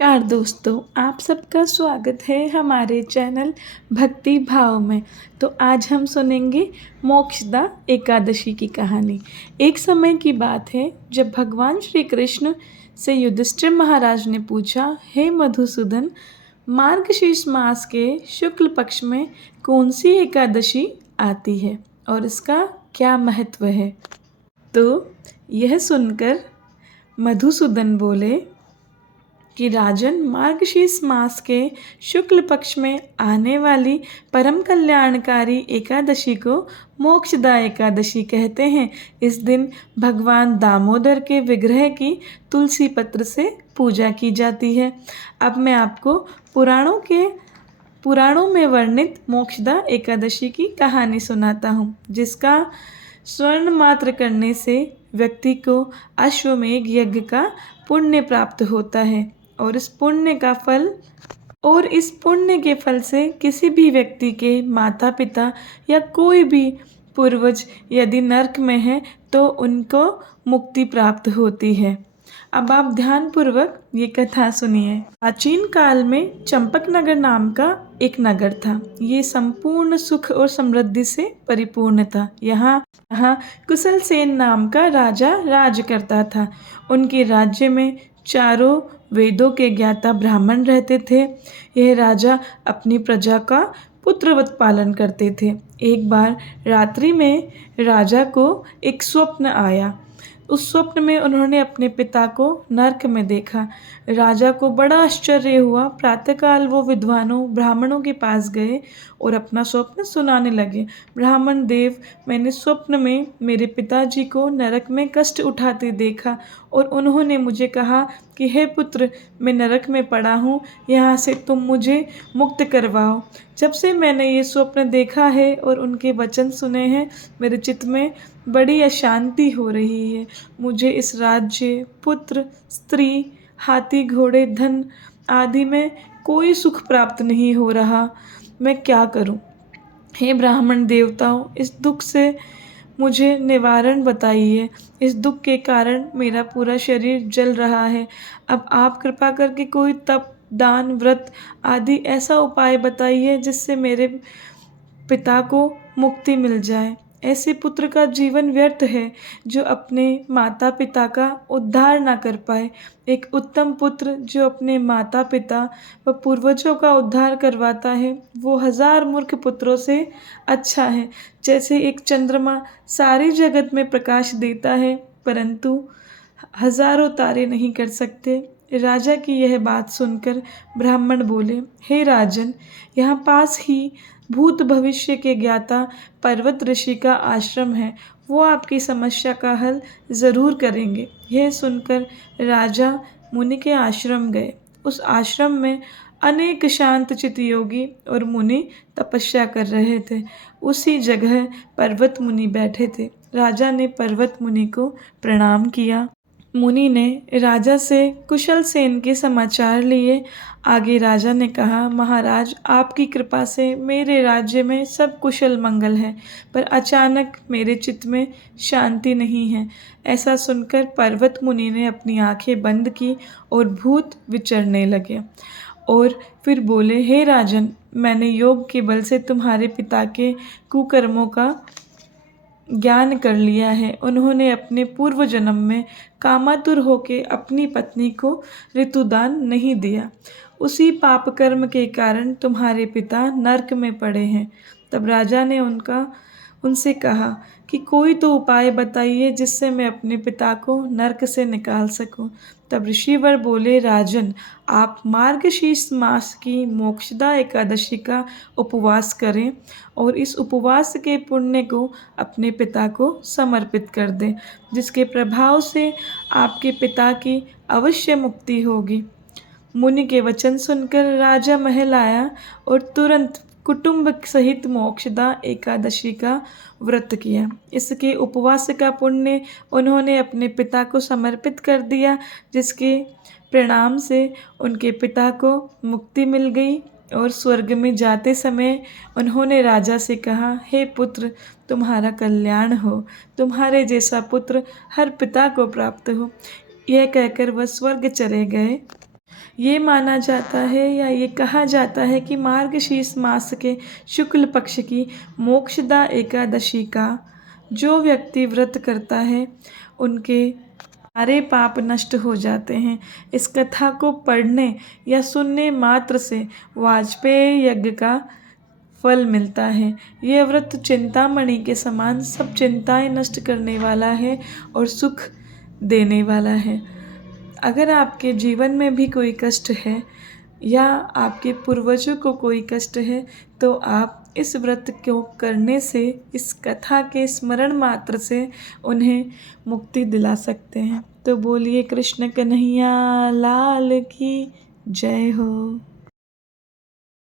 नमस्कार दोस्तों, आप सबका स्वागत है हमारे चैनल भक्ति भाव में। तो आज हम सुनेंगे मोक्षदा एकादशी की कहानी। एक समय की बात है जब भगवान श्री कृष्ण से युधिष्ठिर महाराज ने पूछा, हे मधुसूदन, मार्गशीर्ष मास के शुक्ल पक्ष में कौन सी एकादशी आती है और इसका क्या महत्व है। तो यह सुनकर मधुसूदन बोले कि राजन, मार्गशीर्ष मास के शुक्ल पक्ष में आने वाली परम कल्याणकारी एकादशी को मोक्षदा एकादशी कहते हैं। इस दिन भगवान दामोदर के विग्रह की तुलसी पत्र से पूजा की जाती है। अब मैं आपको पुराणों में वर्णित मोक्षदा एकादशी की कहानी सुनाता हूँ, जिसका स्वर्ण मात्र करने से व्यक्ति को अश्वमेघ यज्ञ का पुण्य प्राप्त होता है और इस पुण्य के फल से किसी भी व्यक्ति के माता पिता या कोई भी पूर्वज यदि नरक में है तो उनको मुक्ति प्राप्त होती है। अब आप ध्यानपूर्वक ये कथा सुनिए। प्राचीन काल में चंपकनगर नाम का एक नगर था। ये संपूर्ण सुख और समृद्धि से परिपूर्ण था। यहाँ कुशल सेन नाम का राजा राज करता था। उनके राज्य में चारों वेदों के ज्ञाता ब्राह्मण रहते थे। यह राजा अपनी प्रजा का पुत्रवत पालन करते थे। एक बार रात्रि में राजा को एक स्वप्न आया। उस स्वप्न में उन्होंने अपने पिता को नरक में देखा। राजा को बड़ा आश्चर्य हुआ। प्रातःकाल वो विद्वानों ब्राह्मणों के पास गए और अपना स्वप्न सुनाने लगे। ब्राह्मण देव, मैंने स्वप्न में मेरे पिताजी को नरक में कष्ट उठाते देखा और उन्होंने मुझे कहा कि हे पुत्र, मैं नरक में पड़ा हूँ, यहाँ से तुम मुझे मुक्त करवाओ। जब से मैंने ये स्वप्न देखा है और उनके वचन सुने हैं, मेरे चित्त में बड़ी अशांति हो रही है। मुझे इस राज्य, पुत्र, स्त्री, हाथी, घोड़े, धन आदि में कोई सुख प्राप्त नहीं हो रहा। मैं क्या करूं? हे ब्राह्मण देवताओं, इस दुख से मुझे निवारण बताइए। इस दुख के कारण मेरा पूरा शरीर जल रहा है। अब आप कृपा करके कोई तप, दान, व्रत आदि ऐसा उपाय बताइए जिससे मेरे पिता को मुक्ति मिल जाए। ऐसे पुत्र का जीवन व्यर्थ है जो अपने माता पिता का उद्धार ना कर पाए। एक उत्तम पुत्र जो अपने माता पिता व पूर्वजों का उद्धार करवाता है, वो 1000 मूर्ख पुत्रों से अच्छा है। जैसे एक चंद्रमा सारी जगत में प्रकाश देता है, परंतु हजारों तारे नहीं कर सकते। राजा की यह बात सुनकर ब्राह्मण बोले, हे राजन, यहाँ पास ही भूत भविष्य के ज्ञाता पर्वत ऋषि का आश्रम है। वो आपकी समस्या का हल ज़रूर करेंगे। यह सुनकर राजा मुनि के आश्रम गए। उस आश्रम में अनेक शांतचित्त योगी और मुनि तपस्या कर रहे थे। उसी जगह पर्वत मुनि बैठे थे। राजा ने पर्वत मुनि को प्रणाम किया। मुनि ने राजा से कुशल सेन के समाचार लिए। आगे राजा ने कहा, महाराज, आपकी कृपा से मेरे राज्य में सब कुशल मंगल है, पर अचानक मेरे चित्त में शांति नहीं है। ऐसा सुनकर पर्वत मुनि ने अपनी आंखें बंद की और भूत विचरने लगे और फिर बोले, हे राजन, मैंने योग के बल से तुम्हारे पिता के कुकर्मों का ज्ञान कर लिया है। उन्होंने अपने पूर्व जन्म में कामातुर होकर अपनी पत्नी को ऋतुदान नहीं दिया। उसी पाप कर्म के कारण तुम्हारे पिता नरक में पड़े हैं। तब राजा ने उनसे कहा कि कोई तो उपाय बताइए जिससे मैं अपने पिता को नरक से निकाल सकूं। तब ऋषिवर बोले, राजन, आप मार्गशीर्ष मास की मोक्षदा एकादशी का उपवास करें और इस उपवास के पुण्य को अपने पिता को समर्पित कर दें, जिसके प्रभाव से आपके पिता की अवश्य मुक्ति होगी। मुनि के वचन सुनकर राजा महल आया और तुरंत कुटुंब सहित मोक्षदा एकादशी का व्रत किया। इसके उपवास का पुण्य उन्होंने अपने पिता को समर्पित कर दिया, जिसके परिणाम से उनके पिता को मुक्ति मिल गई और स्वर्ग में जाते समय उन्होंने राजा से कहा, हे पुत्र, तुम्हारा कल्याण हो, तुम्हारे जैसा पुत्र हर पिता को प्राप्त हो। यह कहकर वह स्वर्ग चले गए। ये माना जाता है या ये कहा जाता है कि मार्गशीर्ष मास के शुक्ल पक्ष की मोक्षदा एकादशी का जो व्यक्ति व्रत करता है उनके सारे पाप नष्ट हो जाते हैं। इस कथा को पढ़ने या सुनने मात्र से वाजपेयी यज्ञ का फल मिलता है। यह व्रत चिंतामणि के समान सब चिंताएं नष्ट करने वाला है और सुख देने वाला है। अगर आपके जीवन में भी कोई कष्ट है या आपके पूर्वजों को कोई कष्ट है तो आप इस व्रत को करने से, इस कथा के स्मरण मात्र से उन्हें मुक्ति दिला सकते हैं। तो बोलिए कृष्ण कन्हैया लाल की जय हो।